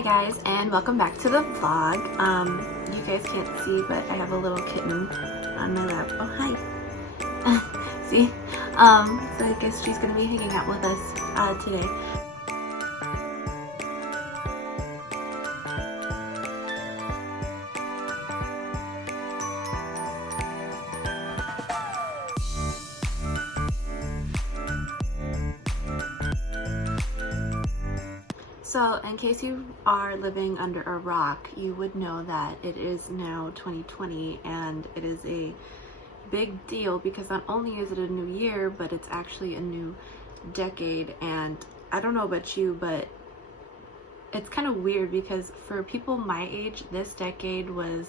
Hey guys, and welcome back to the vlog. You guys can't see, but I have a little kitten on my lap. Oh, hi. See? So I guess she's gonna be hanging out with us today. So in case you are living under a rock, you would know that it is now 2020 and it is a big deal because not only is it a new year, but it's actually a new decade. And I don't know about you, but it's kind of weird because for people my age, this decade was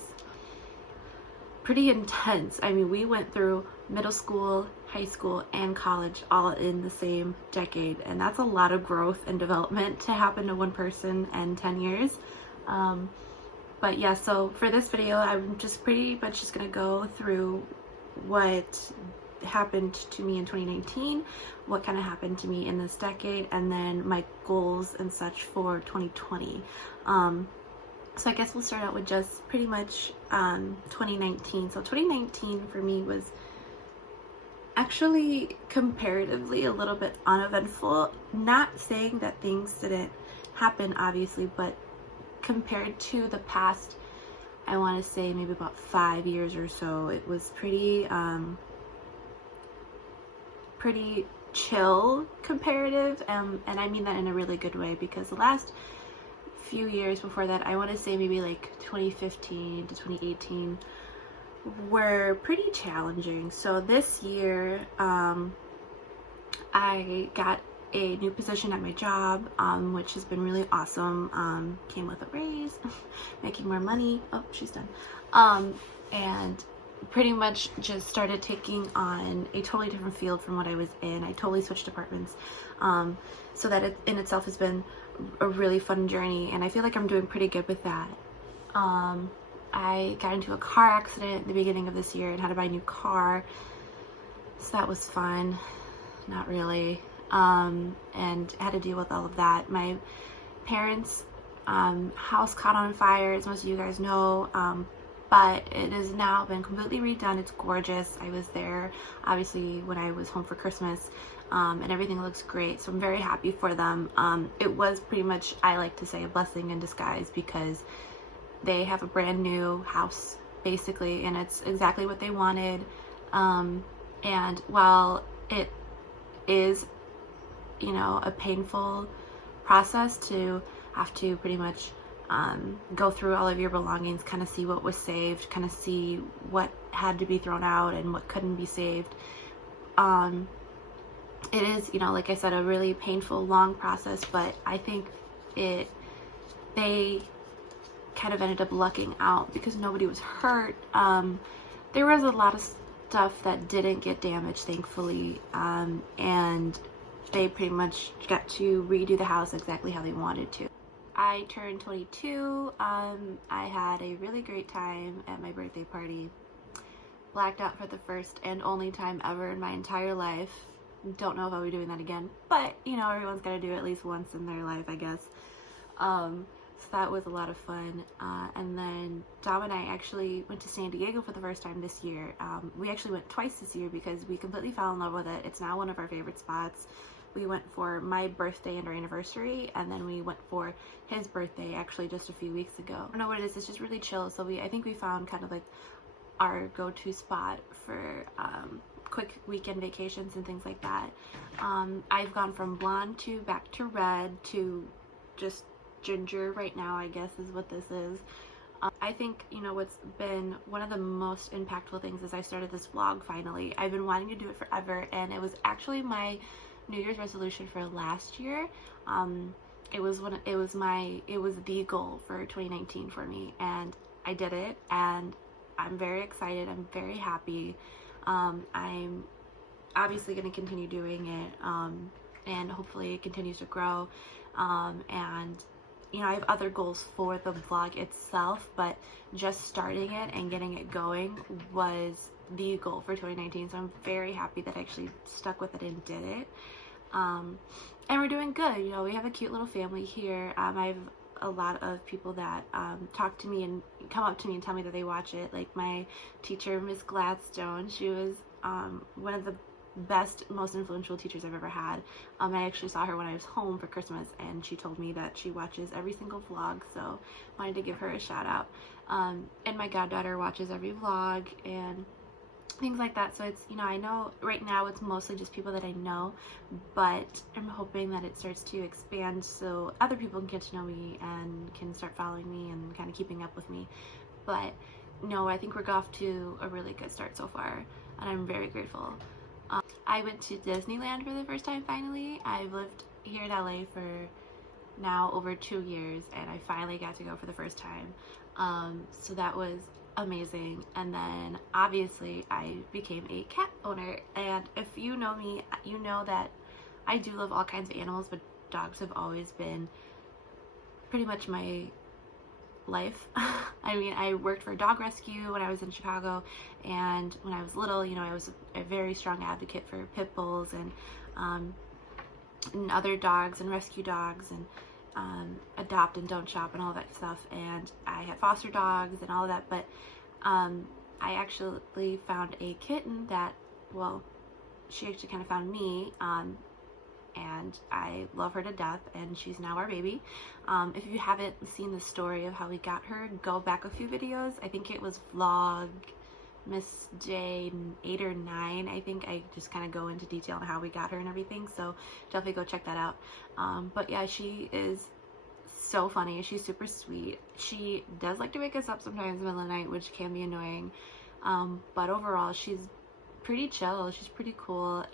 pretty intense. I mean, we went through middle school, high school, and college all in the same decade, and that's a lot of growth and development to happen to one person in 10 years. But yeah, so for this video, I'm just pretty much just gonna go through what happened to me in 2019, what kind of happened to me in this decade, and then my goals and such for 2020. So I guess we'll start out with just pretty much 2019. So 2019 for me was actually comparatively a little bit uneventful. Not saying that things didn't happen, obviously, but compared to the past, I want to say maybe about 5 years or so, it was pretty chill comparative, and I mean that in a really good way, because the last few years before that, I want to say maybe like 2015 to 2018, were pretty challenging. So this year, I got a new position at my job, which has been really awesome. Came with a raise, making more money. Oh, she's done. And pretty much just started taking on a totally different field from what I was in. I totally switched departments. So that it in itself has been a really fun journey, and I feel like I'm doing pretty good with that. I got into a car accident at the beginning of this year and had to buy a new car, so that was fun. Not really. And had to deal with all of that. My parents' house caught on fire, as most of you guys know, but it has now been completely redone. It's gorgeous. I was there obviously when I was home for Christmas, and everything looks great, so I'm very happy for them. It was pretty much, I like to say, a blessing in disguise, because they have a brand new house basically, and it's exactly what they wanted. And while it is, you know, a painful process to have to pretty much go through all of your belongings, kind of see what was saved, kind of see what had to be thrown out and what couldn't be saved. It is, you know, like I said, a really painful, long process, but I think they kind of ended up lucking out because nobody was hurt. There was a lot of stuff that didn't get damaged, thankfully, and they pretty much got to redo the house exactly how they wanted to. I turned 22. I had a really great time at my birthday party. Blacked out for the first and only time ever in my entire life. Don't know if I'll be doing that again, but you know, everyone's got to do it at least once in their life, I guess. So that was a lot of fun. And then Dom and I actually went to San Diego for the first time this year. We actually went twice this year because we completely fell in love with it. It's now one of our favorite spots. We went for my birthday and our anniversary, and then we went for his birthday actually just a few weeks ago. I don't know what it is, it's just really chill. So I think we found kind of like our go-to spot for quick weekend vacations and things like that. I've gone from blonde to back to red to just ginger right now, I guess is what this is. I think, you know, what's been one of the most impactful things is I started this vlog finally. I've been wanting to do it forever, and it was actually my New Year's resolution for last year. It was the goal for 2019 for me, and I did it, and I'm very excited. I'm very happy. I'm obviously going to continue doing it, and hopefully it continues to grow. And you know, I have other goals for the vlog itself, but just starting it and getting it going was the goal for 2019. So I'm very happy that I actually stuck with it and did it. And we're doing good. You know, we have a cute little family here. I've a lot of people that talk to me and come up to me and tell me that they watch it. Like my teacher, Miss Gladstone, she was one of the best, most influential teachers I've ever had. I actually saw her when I was home for Christmas, and she told me that she watches every single vlog, so wanted to give her a shout out. And my goddaughter watches every vlog and things like that. So it's, you know, I know right now it's mostly just people that I know, but I'm hoping that it starts to expand so other people can get to know me and can start following me and kind of keeping up with me. But no, I think we're off to a really good start so far, and I'm very grateful. I went to Disneyland for the first time finally. I've lived here in LA for now over 2 years, and I finally got to go for the first time. So that was amazing. And then obviously I became a cat owner, and if you know me, you know that I do love all kinds of animals, but dogs have always been pretty much my life. I mean, I worked for a dog rescue when I was in Chicago, and when I was little, you know, I was a very strong advocate for pit bulls and other dogs and rescue dogs and adopt and don't shop and all that stuff. And I had foster dogs and all of that, but I actually found a kitten that, well, she actually kind of found me, and I love her to death, and she's now our baby. If you haven't seen the story of how we got her, go back a few videos. I think it was vlog Miss J 8 or 9. I think I just kind of go into detail on how we got her and everything, so definitely go check that out. But yeah, she is so funny. She's super sweet. She does like to wake us up sometimes in the middle of the night, which can be annoying, but overall she's pretty chill. She's pretty cool.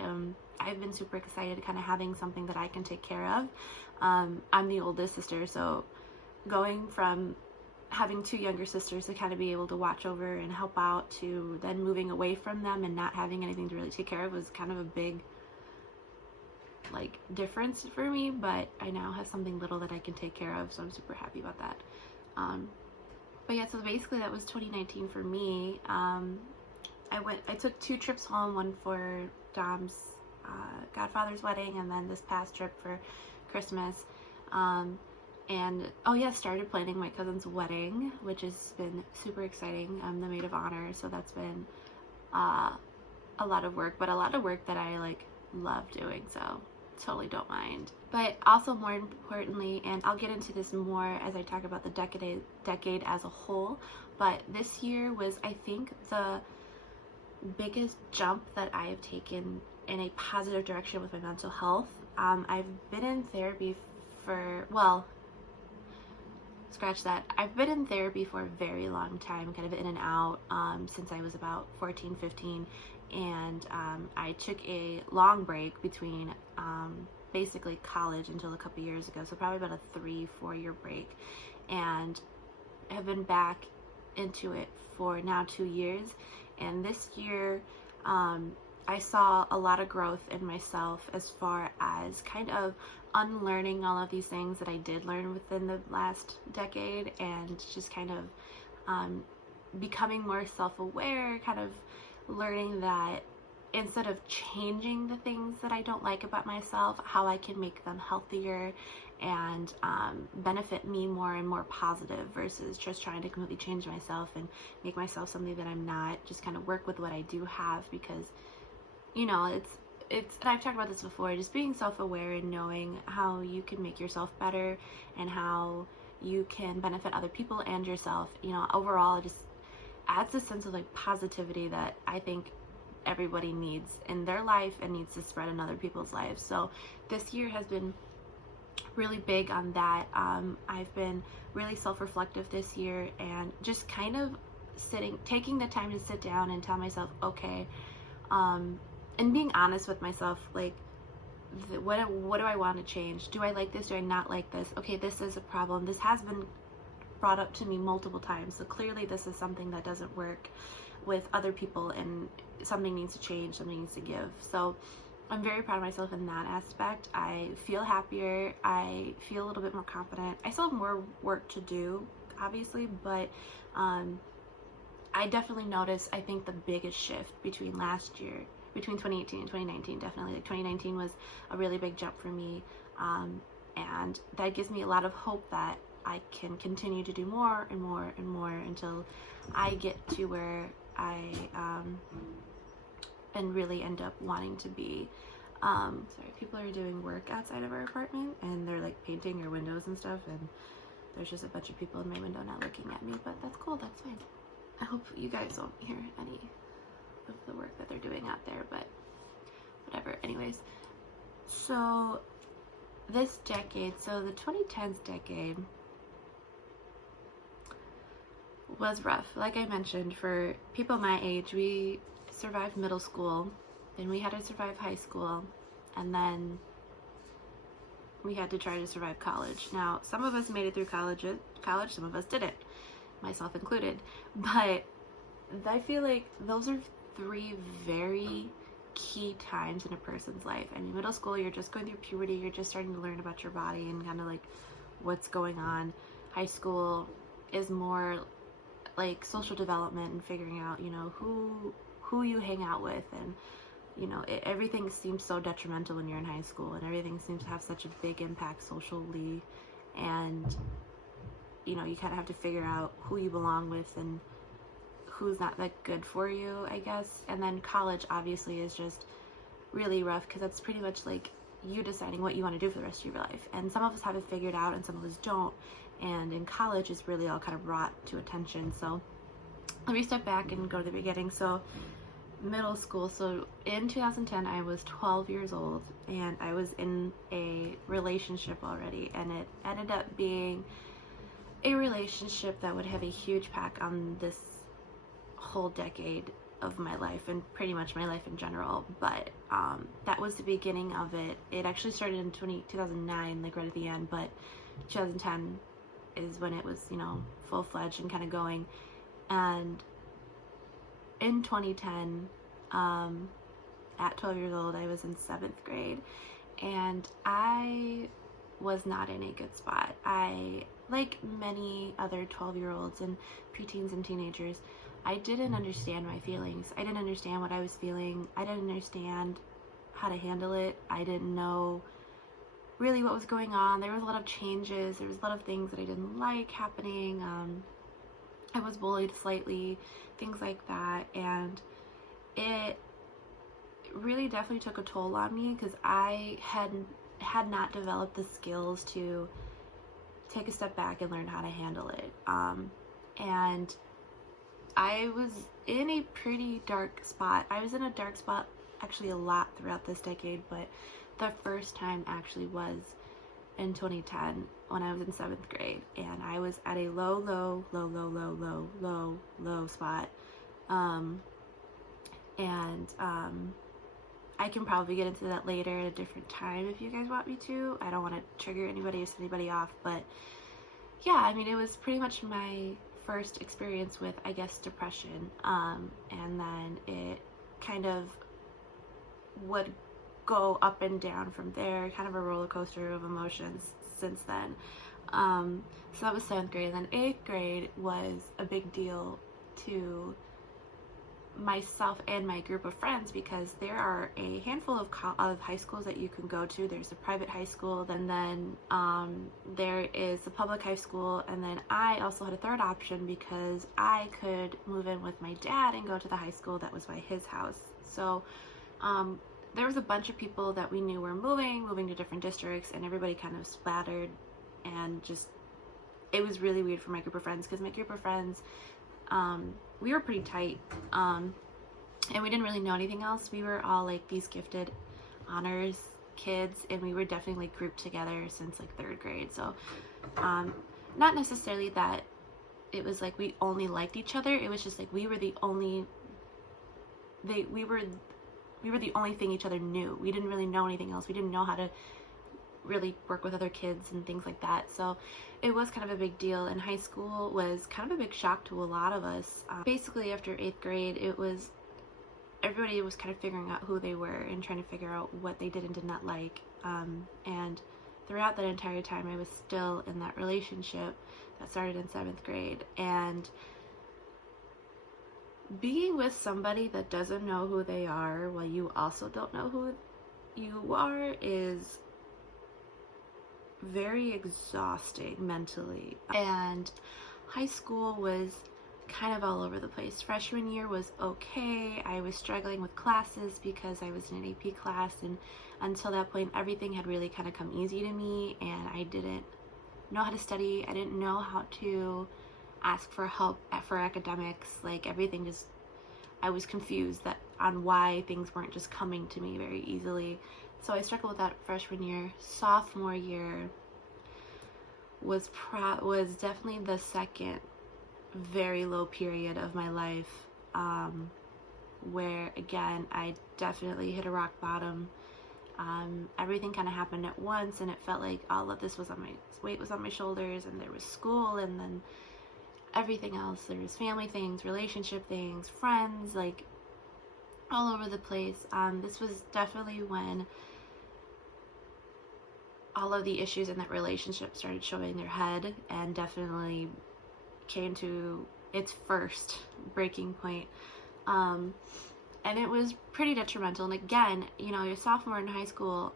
I've been super excited kind of having something that I can take care of. I'm the oldest sister, so going from having 2 younger sisters to kind of be able to watch over and help out to then moving away from them and not having anything to really take care of was kind of a big like difference for me, but I now have something little that I can take care of, so I'm super happy about that. But yeah, so basically that was 2019 for me. I took 2 trips home, one for Dom's godfather's wedding, and then this past trip for Christmas. And oh yeah, started planning my cousin's wedding, which has been super exciting. I'm the maid of honor, so that's been a lot of work, but a lot of work that I like love doing, so totally don't mind. But also more importantly, and I'll get into this more as I talk about the decade as a whole, but this year was, I think, the biggest jump that I have taken in a positive direction with my mental health. I've been in therapy for, well, scratch that. I've been in therapy for a very long time, kind of in and out, since I was about 14, 15, and I took a long break between basically college until a couple years ago, so probably about a 3-4 year break, and have been back into it for now 2 years. And this year I saw a lot of growth in myself as far as kind of unlearning all of these things that I did learn within the last decade, and just kind of becoming more self-aware, kind of learning that instead of changing the things that I don't like about myself, how I can make them healthier and benefit me more and more positive, versus just trying to completely change myself and make myself something that I'm not. Just kind of work with what I do have, because, you know, it's and I've talked about this before, just being self-aware and knowing how you can make yourself better and how you can benefit other people and yourself. You know, overall, it just adds a sense of like positivity that I think everybody needs in their life and needs to spread in other people's lives. So this year has been really big on that. I've been really self-reflective this year, and just kind of taking the time to sit down and tell myself, okay, and being honest with myself, like, what do I want to change? Do I like this? Do I not like this? Okay, this is a problem. This has been brought up to me multiple times, so clearly this is something that doesn't work with other people, and something needs to change, something needs to give. So I'm very proud of myself in that aspect. I feel happier. I feel a little bit more confident. I still have more work to do, obviously, but I definitely noticed, I think, the biggest shift between 2018 and 2019, definitely. Like 2019 was a really big jump for me, and that gives me a lot of hope that I can continue to do more and more and more until I get to where I and really end up wanting to be. Sorry, people are doing work outside of our apartment and they're like painting our windows and stuff, and there's just a bunch of people in my window not looking at me, but that's cool, that's fine. I hope you guys don't hear any of the work that they're doing out there, but whatever. Anyways, so this decade, so the 2010s decade was rough. Like I mentioned, for people my age, we survived middle school, then we had to survive high school, and then we had to try to survive college. Now, some of us made it through college, some of us didn't, myself included, but I feel like those are three very key times in a person's life. I mean, middle school, you're just going through puberty, you're just starting to learn about your body and kind of like what's going on. High school is more like social development and figuring out, you know, who you hang out with, and you know, everything seems so detrimental when you're in high school, and everything seems to have such a big impact socially, and you know, you kind of have to figure out who you belong with and who's not that good for you, I guess. And then college obviously is just really rough because that's pretty much like you deciding what you want to do for the rest of your life, and some of us have it figured out and some of us don't, and in college it's really all kind of brought to attention. So let me step back and go to the beginning. So middle school, so in 2010 I was 12 years old and I was in a relationship already, and it ended up being a relationship that would have a huge impact on this whole decade of my life and pretty much my life in general. But that was the beginning of it. It actually started in 2009, like right at the end, but 2010 is when it was, you know, full-fledged and kind of going. And in 2010, at 12 years old, I was in 7th grade, and I was not in a good spot. I, like many other 12-year-olds and preteens and teenagers, I didn't understand my feelings. I didn't understand what I was feeling. I didn't understand how to handle it. I didn't know really what was going on. There was a lot of changes. There was a lot of things that I didn't like happening. I was bullied slightly, things like that, and it really definitely took a toll on me because I had not developed the skills to take a step back and learn how to handle it. And I was in a pretty dark spot. I was in a dark spot actually a lot throughout this decade, but the first time actually was in 2010 when I was in 7th grade, and I was at a low spot. I can probably get into that later at a different time if you guys want me to. I don't want to trigger anybody or set anybody off, but yeah, I mean, it was pretty much my first experience with, I guess, depression, and then it kind of would go up and down from there, kind of a roller coaster of emotions since then. So that was 7th grade. And then 8th grade was a big deal to myself and my group of friends because there are a handful of high schools that you can go to. There's a private high school, and then there is a public high school, and then I also had a third option because I could move in with my dad and go to the high school that was by his house. So there was a bunch of people that we knew were moving to different districts, and everybody kind of splattered, and just, it was really weird for my group of friends because my group of friends, we were pretty tight, and we didn't really know anything else. We were all like these gifted honors kids, and we were definitely like grouped together since like 3rd grade. So not necessarily that it was like we only liked each other. It was just like we were the only thing each other knew. We didn't really know anything else. We didn't know how to really work with other kids and things like that. So it was kind of a big deal, and high school was kind of a big shock to a lot of us. Basically after 8th grade, everybody was kind of figuring out who they were and trying to figure out what they did and did not like. And throughout that entire time, I was still in that relationship that started in 7th grade. And being with somebody that doesn't know who they are while you also don't know who you are is very exhausting mentally. And high school was kind of all over the place. Freshman year was okay. I was struggling with classes because I was in an AP class, and until that point everything had really kind of come easy to me, and I didn't know how to study. I didn't know how to ask for help for academics. Like everything just, I was confused on why things weren't just coming to me very easily. So I struggled with that freshman year. Sophomore year was definitely the second very low period of my life, where again I definitely hit a rock bottom. Everything kind of happened at once, and it felt like all of this weight was on my shoulders, and there was school, and then everything else. There was family things, relationship things, friends, like all over the place. This was definitely when all of the issues in that relationship started showing their head, and definitely came to its first breaking point. And it was pretty detrimental. And again, you're a sophomore in high school.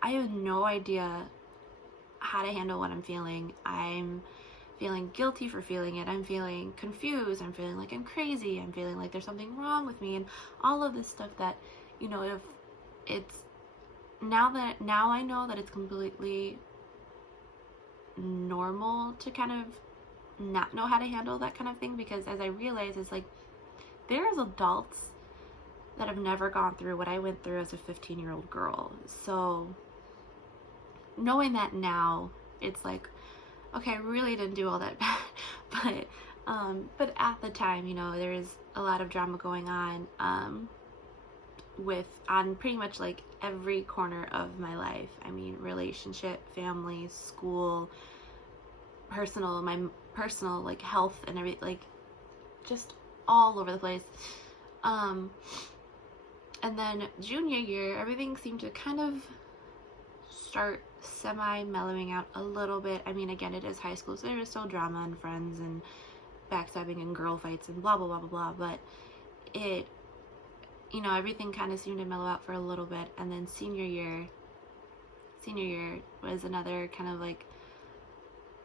I have no idea how to handle what I'm feeling. I'm feeling guilty for feeling it. I'm feeling confused. I'm feeling like I'm crazy. I'm feeling like there's something wrong with me, and all of this stuff that, if it's now I know that it's completely normal to kind of not know how to handle that kind of thing, because as I realize, it's like there's adults that have never gone through what I went through as a 15-year-old girl. So knowing that now, it's like, okay, I really didn't do all that bad. But at the time, there is a lot of drama going on, on pretty much like every corner of my life. I mean, relationship, family, school, my personal like health and everything, like just all over the place. And then junior year, everything seemed to kind of start semi-mellowing out a little bit. I mean, again, it is high school, so there is still drama and friends and backstabbing and girl fights and blah, blah, blah, blah, blah. But it, everything kind of seemed to mellow out for a little bit. And then senior year was another kind of like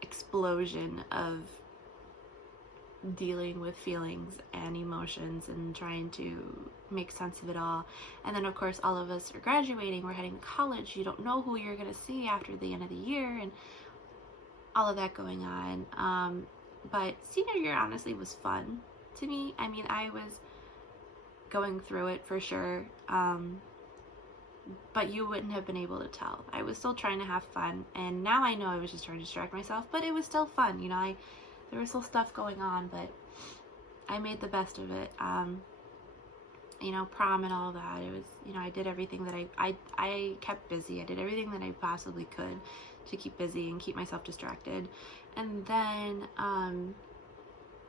explosion of dealing with feelings and emotions and trying to make sense of it all. And then of course all of us are graduating, we're heading to college, you don't know who you're going to see after the end of the year, and all of that going on. But senior year honestly was fun to me. I mean, I was going through it for sure, but you wouldn't have been able to tell. I was still trying to have fun, and now I know I was just trying to distract myself, but it was still fun. There was still stuff going on, but I made the best of it. Prom and all that. It was, I did everything that I kept busy. I did everything that I possibly could to keep busy and keep myself distracted. And then,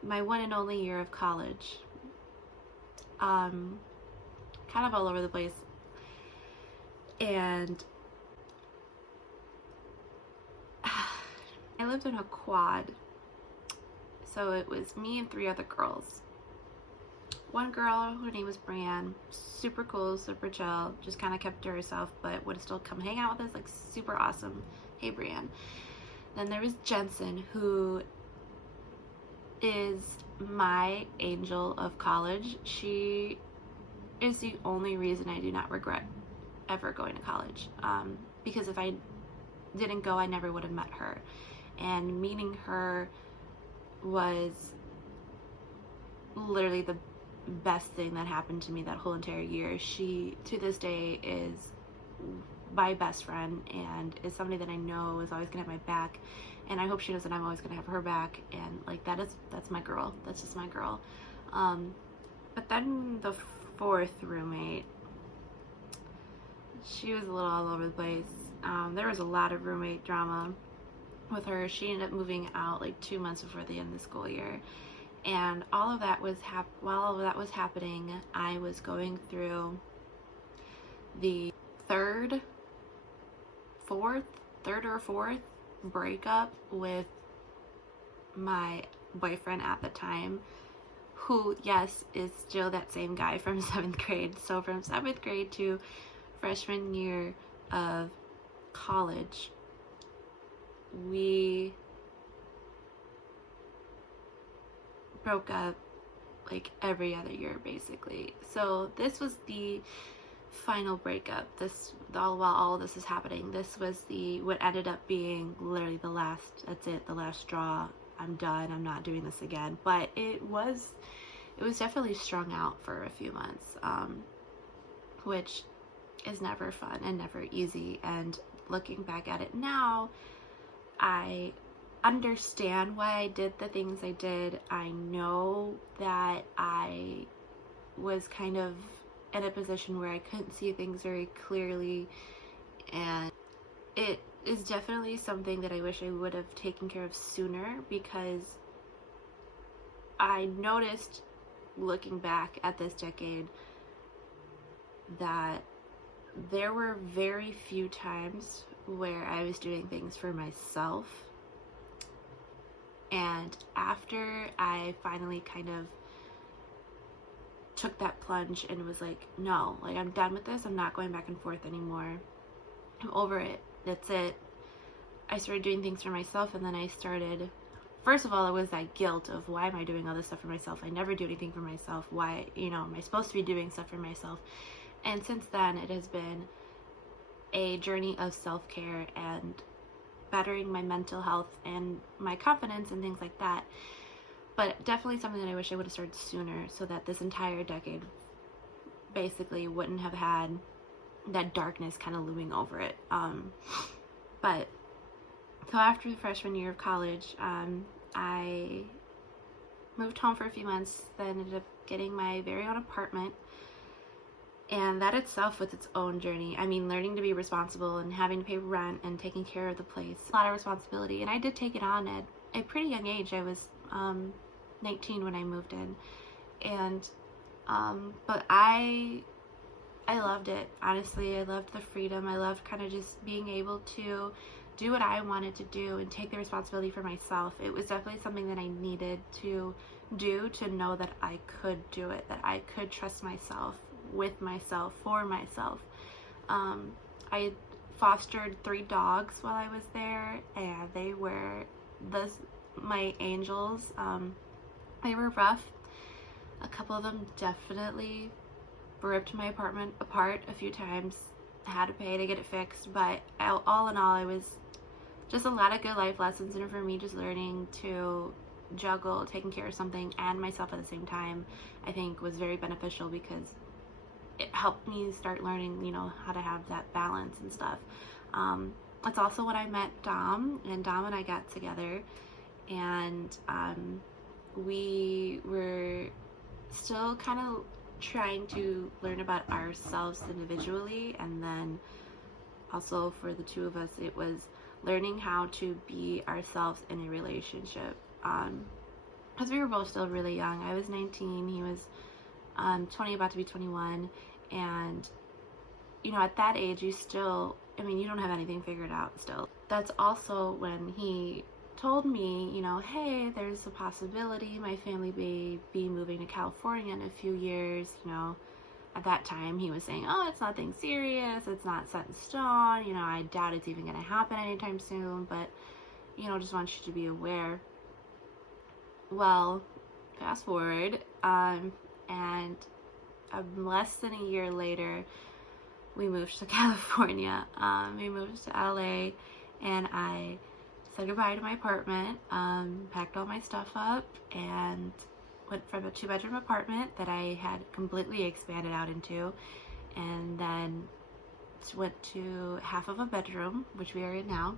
my one and only year of college, kind of all over the place. And I lived in a quad. So it was me and 3 other girls. One girl, her name was Brianne, super cool, super chill, just kind of kept to herself, but would still come hang out with us, like super awesome. Hey, Brianne. Then there was Jensen, who is my angel of college. She is the only reason I do not regret ever going to college. Because if I didn't go, I never would have met her. And meeting her was literally the best thing that happened to me that whole entire year. She, to this day, is my best friend and is somebody that I know is always gonna have my back, and I hope she knows that I'm always gonna have her back. And like that's my girl. That's just my girl. But then the 4th roommate, she was a little all over the place. There was a lot of roommate drama with her. She ended up moving out like 2 months before the end of the school year, and all of that was while all of that was happening, I was going through the third or fourth breakup with my boyfriend at the time, who, yes, is still that same guy from 7th grade. So from 7th grade to freshman year of college, we broke up like every other year basically. So this was the final breakup. While all of this is happening, this was what ended up being literally the last straw. I'm done. I'm not doing this again. But it was definitely strung out for a few months, which is never fun and never easy. And looking back at it now, I understand why I did the things I did. I know that I was kind of in a position where I couldn't see things very clearly, and it is definitely something that I wish I would have taken care of sooner, because I noticed looking back at this decade that there were very few times where I was doing things for myself. And after I finally kind of took that plunge and was like, no, like, I'm done with this. I'm not going back and forth anymore. I'm over it. That's it. I started doing things for myself, and then I started, first of all, it was that guilt of, why am I doing all this stuff for myself? I never do anything for myself. Why, am I supposed to be doing stuff for myself? And since then, it has been a journey of self-care and bettering my mental health and my confidence and things like that. But definitely something that I wish I would have started sooner, so that this entire decade basically wouldn't have had that darkness kind of looming over it. But so after the freshman year of college, I moved home for a few months, then ended up getting my very own apartment. And that itself was its own journey. I mean, learning to be responsible and having to pay rent and taking care of the place. A lot of responsibility. And I did take it on at a pretty young age. I was 19 when I moved in. And, but I loved it. Honestly, I loved the freedom. I loved kind of just being able to do what I wanted to do and take the responsibility for myself. It was definitely something that I needed to do, to know that I could do it, that I could trust myself, with myself, for myself. I fostered 3 dogs while I was there, and they were my angels. They were rough. A couple of them definitely ripped my apartment apart a few times. I had to pay to get it fixed, but all in all, it was just a lot of good life lessons, and for me, just learning to juggle taking care of something and myself at the same time, I think was very beneficial, because it helped me start learning, how to have that balance and stuff. That's also when I met Dom, and Dom and I got together, and we were still kind of trying to learn about ourselves individually, and then also for the two of us, it was learning how to be ourselves in a relationship, because we were both still really young. I was 19, he was 20, about to be 21, and at that age, you don't have anything figured out still. That's also when he told me, hey, there's a possibility my family may be moving to California in a few years. At that time, he was saying, oh, it's nothing serious, it's not set in stone, I doubt it's even going to happen anytime soon, but just want you to be aware. Well, fast forward, and less than a year later, we moved to California. We moved to LA, and I said goodbye to my apartment, packed all my stuff up, and went from a 2-bedroom apartment that I had completely expanded out into, and then went to half of a bedroom, which we are in now.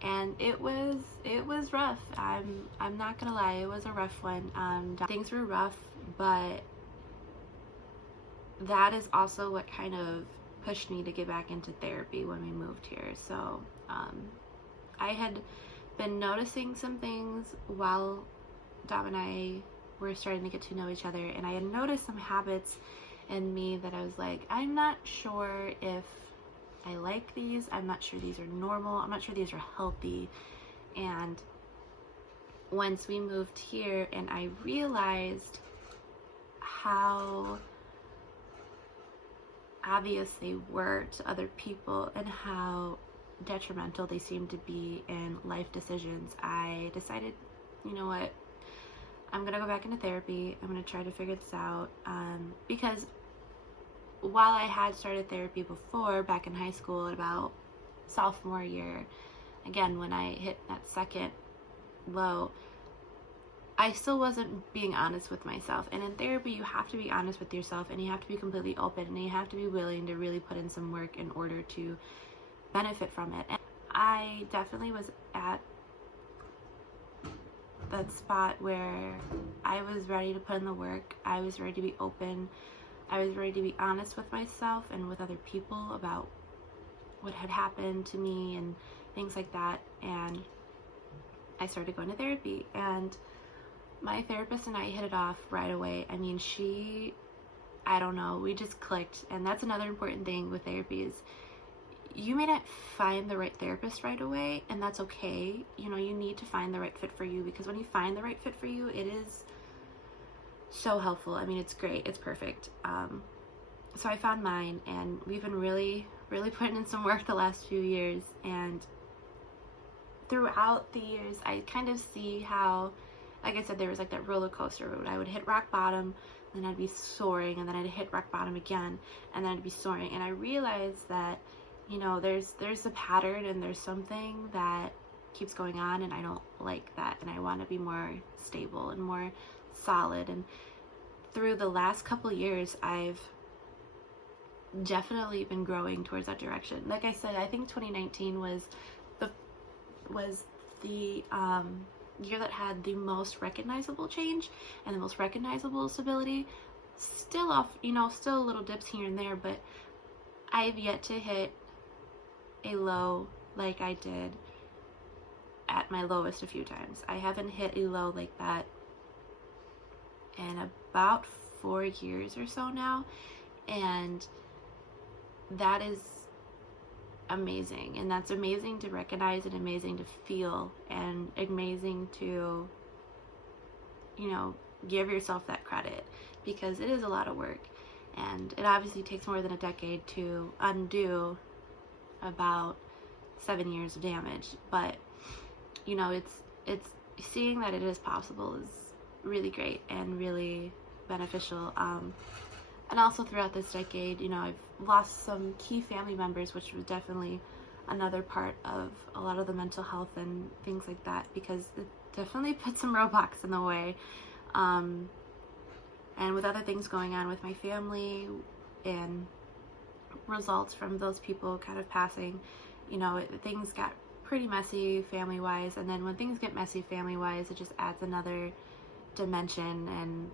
And it was rough. I'm not gonna lie, it was a rough one. Things were rough, but that is also what kind of pushed me to get back into therapy when we moved here. So I had been noticing some things while Dom and I were starting to get to know each other, and I had noticed some habits in me that I was like, I'm not sure if I like these, I'm not sure these are normal, I'm not sure these are healthy. And once we moved here, and I realized how obvious they were to other people, and how detrimental they seem to be in life decisions, I decided, you know what, I'm gonna go back into therapy. I'm gonna try to figure this out, because while I had started therapy before, back in high school at about sophomore year, again when I hit that second low, I still wasn't being honest with myself. And in therapy, you have to be honest with yourself, and you have to be completely open, and you have to be willing to really put in some work in order to benefit from it. And I definitely was at that spot where I was ready to put in the work. I was ready to be open. I was ready to be honest with myself and with other people about what had happened to me and things like that. And I started going to therapy, and my therapist and I hit it off right away. I mean, I don't know, we just clicked. And that's another important thing with therapy is you may not find the right therapist right away, and that's okay. You know, you need to find the right fit for you, because when you find the right fit for you, it is so helpful. I mean, it's great. It's perfect. So I found mine, and we've been really, really putting in some work the last few years. And throughout the years, I kind of see how, like I said, there was like that roller coaster road. I would hit rock bottom, then I'd be soaring, and then I'd hit rock bottom again, and then I'd be soaring. And I realized that, you know, there's a pattern, and there's something that keeps going on, and I don't like that, and I want to be more stable and more solid. And through the last couple of years, I've definitely been growing towards that direction. Like I said, I think 2019 was the year that had the most recognizable change and the most recognizable stability. Still still little dips here and there, but I've yet to hit a low like I did at my lowest a few times. I haven't hit a low like that in about 4 years or so now, and that is amazing. And that's amazing to recognize, and amazing to feel, and amazing to, you know, give yourself that credit, because it is a lot of work, and it obviously takes more than a decade to undo about 7 years of damage. But you know, it's seeing that it is possible is really great and really beneficial. And also throughout this decade, you know, I've lost some key family members, which was definitely another part of a lot of the mental health and things like that, because it definitely put some roadblocks in the way. And with other things going on with my family and results from those people kind of passing, you know, things got pretty messy family-wise. And then when things get messy family-wise, it just adds another dimension and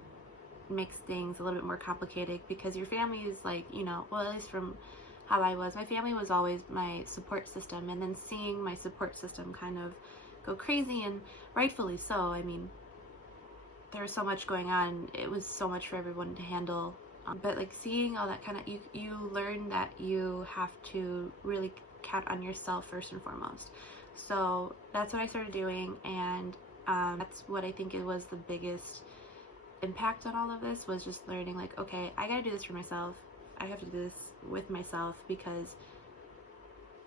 makes things a little bit more complicated, because your family is like, you know, well, at least from how I was, my family was always my support system. And then seeing my support system kind of go crazy, and rightfully so. I mean, there was so much going on. It was so much for everyone to handle. But like seeing all that kind of, you learn that you have to really count on yourself first and foremost. So that's what I started doing, and that's what I think it was the biggest impact on all of this, was just learning like, okay, I gotta do this for myself. I have to do this with myself, because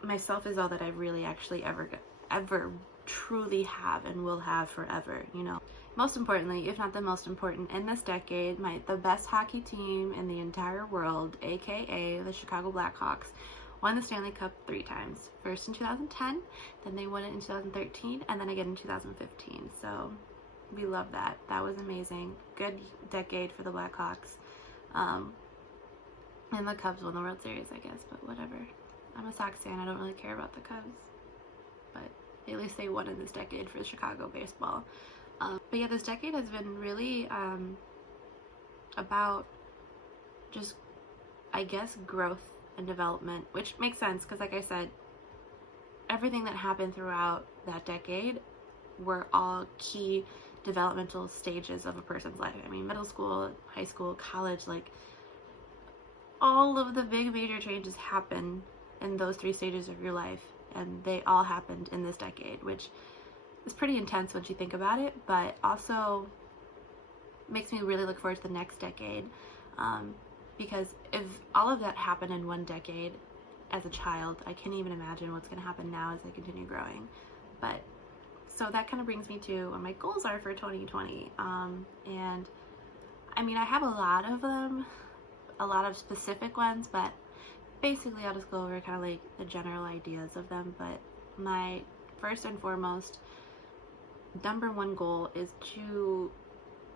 myself is all that I really actually ever truly have and will have forever, you know. Most importantly, if not the most important, in this decade, the best hockey team in the entire world, aka the Chicago Blackhawks, won the Stanley Cup 3 times. First in 2010, then they won it in 2013, and then again in 2015. So we love that. That was amazing. Good decade for the Blackhawks. And the Cubs won the World Series, I guess, but whatever. I'm a Sox fan. I don't really care about the Cubs, but at least they won in this decade for Chicago baseball. But yeah, this decade has been really about just, I guess, growth and development, which makes sense, because like I said, everything that happened throughout that decade were all key developmental stages of a person's life. I mean, middle school, high school, college, like all of the big major changes happen in those 3 stages of your life, and they all happened in this decade, which is pretty intense once you think about it, but also makes me really look forward to the next decade, because if all of that happened in one decade, as a child. I can't even imagine what's going to happen now as I continue growing. But so that kind of brings me to what my goals are for 2020. And I mean, I have a lot of them, a lot of specific ones, but basically I'll just go over kind of like the general ideas of them. But my first and foremost number one goal is to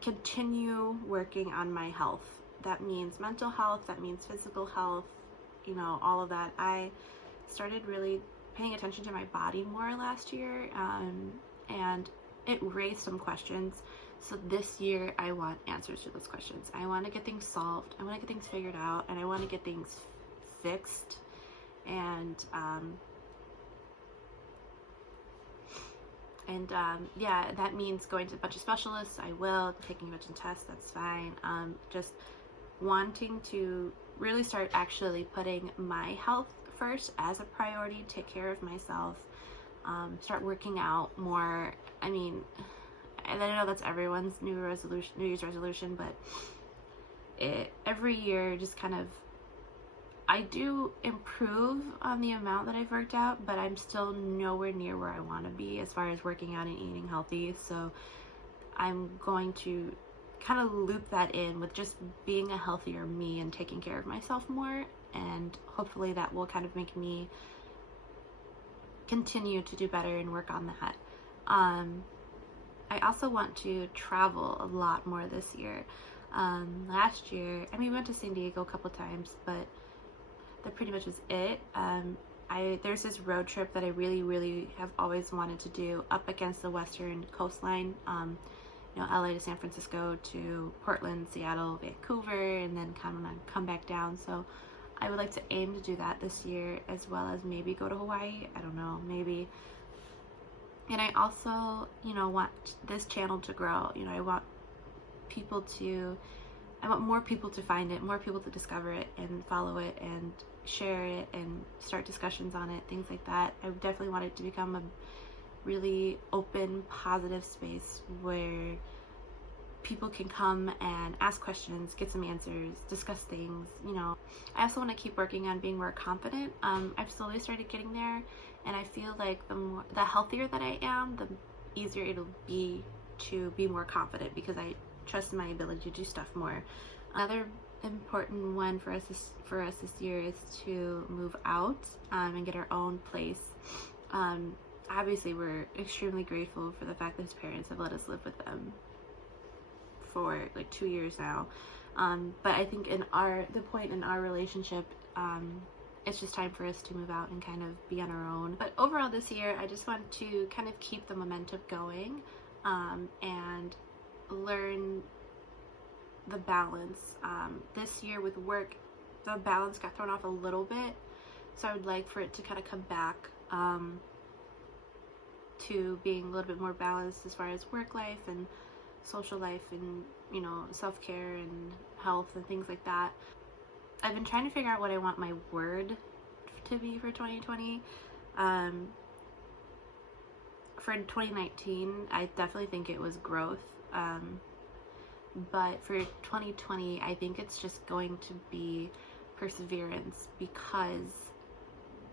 continue working on my health. That means mental health, that means physical health, you know, all of that. I started really paying attention to my body more last year, and it raised some questions. So this year I want answers to those questions. I want to get things solved, I want to get things figured out, and I want to get things fixed. And yeah, that means going to a bunch of specialists. I will, taking a bunch of tests, that's fine. Just wanting to really start actually putting my health first as a priority, take care of myself, start working out more. I mean, and I know that's everyone's New Year's resolution, but every year just kind of, I do improve on the amount that I've worked out, but I'm still nowhere near where I want to be as far as working out and eating healthy. So I'm going to kind of loop that in with just being a healthier me and taking care of myself more. And hopefully that will kind of make me continue to do better and work on that. I also want to travel a lot more this year. Last year, I mean, we went to San Diego a couple times, but that pretty much was it. There's this road trip that I really have always wanted to do up against the western coastline. You know, LA to San Francisco to Portland, Seattle, Vancouver, and then kind of come back down. So I would like to aim to do that this year, as well as maybe go to Hawaii. I don't know, maybe. And I also, you know, want this channel to grow. You know, I want more people to find it, more people to discover it and follow it and share it and start discussions on it, things like that. I definitely want it to become a really open, positive space where people can come and ask questions, get some answers, discuss things, you know. I also want to keep working on being more confident. I've slowly started getting there, and I feel like the healthier that I am, the easier it'll be to be more confident, because I trust my ability to do stuff more. Another important one for us this year is to move out and get our own place. Obviously, we're extremely grateful for the fact that his parents have let us live with them for like 2 years now. But I think the point in our relationship, it's just time for us to move out and kind of be on our own. But overall this year, I just want to kind of keep the momentum going, and learn the balance. This year with work, the balance got thrown off a little bit, so I would like for it to kind of come back to being a little bit more balanced as far as work life and social life and, you know, self-care and health and things like that. I've been trying to figure out what I want my word to be for 2020. For 2019, I definitely think it was growth. But for 2020, I think it's just going to be perseverance, because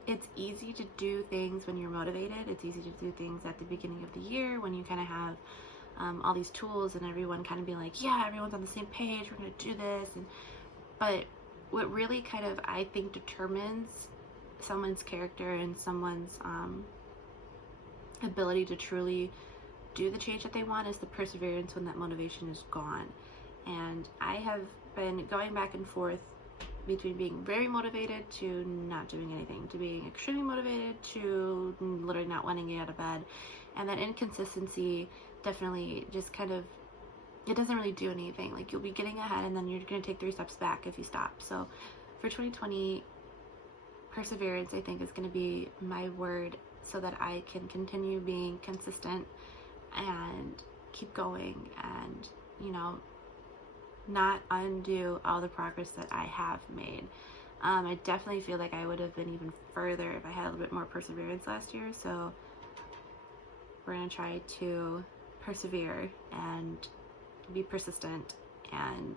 it's easy to do things when you're motivated. It's easy to do things at the beginning of the year when you kind of have all these tools and everyone kind of being like, yeah, everyone's on the same page, we're going to do this. But what really kind of, I think, determines someone's character and someone's ability to truly do the change that they want is the perseverance when that motivation is gone. And I have been going back and forth between being very motivated to not doing anything, to being extremely motivated to literally not wanting to get out of bed. And that inconsistency definitely just kind of, it doesn't really do anything. Like, you'll be getting ahead and then you're going to take 3 steps back if you stop. So for 2020, perseverance, I think, is going to be my word, so that I can continue being consistent and keep going and, you know, not undo all the progress that I have made. I definitely feel like I would have been even further if I had a little bit more perseverance last year. So we're going to try to persevere and be persistent and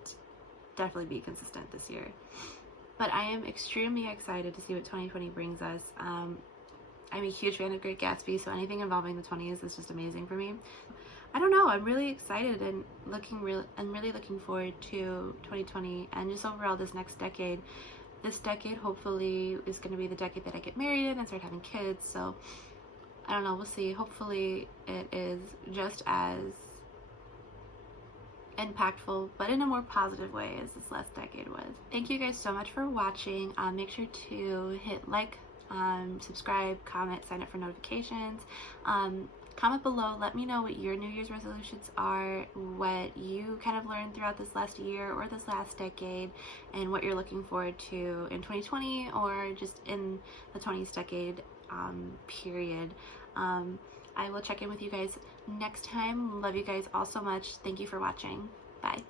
definitely be consistent this year. But I am extremely excited to see what 2020 brings us. I'm a huge fan of Great Gatsby, so anything involving the 20s is just amazing for me. I don't know, I'm really excited and really looking forward to 2020 and just overall this next decade. This decade hopefully is going to be the decade that I get married in and start having kids, so I don't know, we'll see. Hopefully it is just as impactful, but in a more positive way as this last decade was. Thank you guys so much for watching. Make sure to hit like, subscribe, comment, sign up for notifications. Comment below, let me know what your New Year's resolutions are, what you kind of learned throughout this last year or this last decade, and what you're looking forward to in 2020 or just in the 20s decade period. I will check in with you guys next time. Love you guys all so much. Thank you for watching. Bye.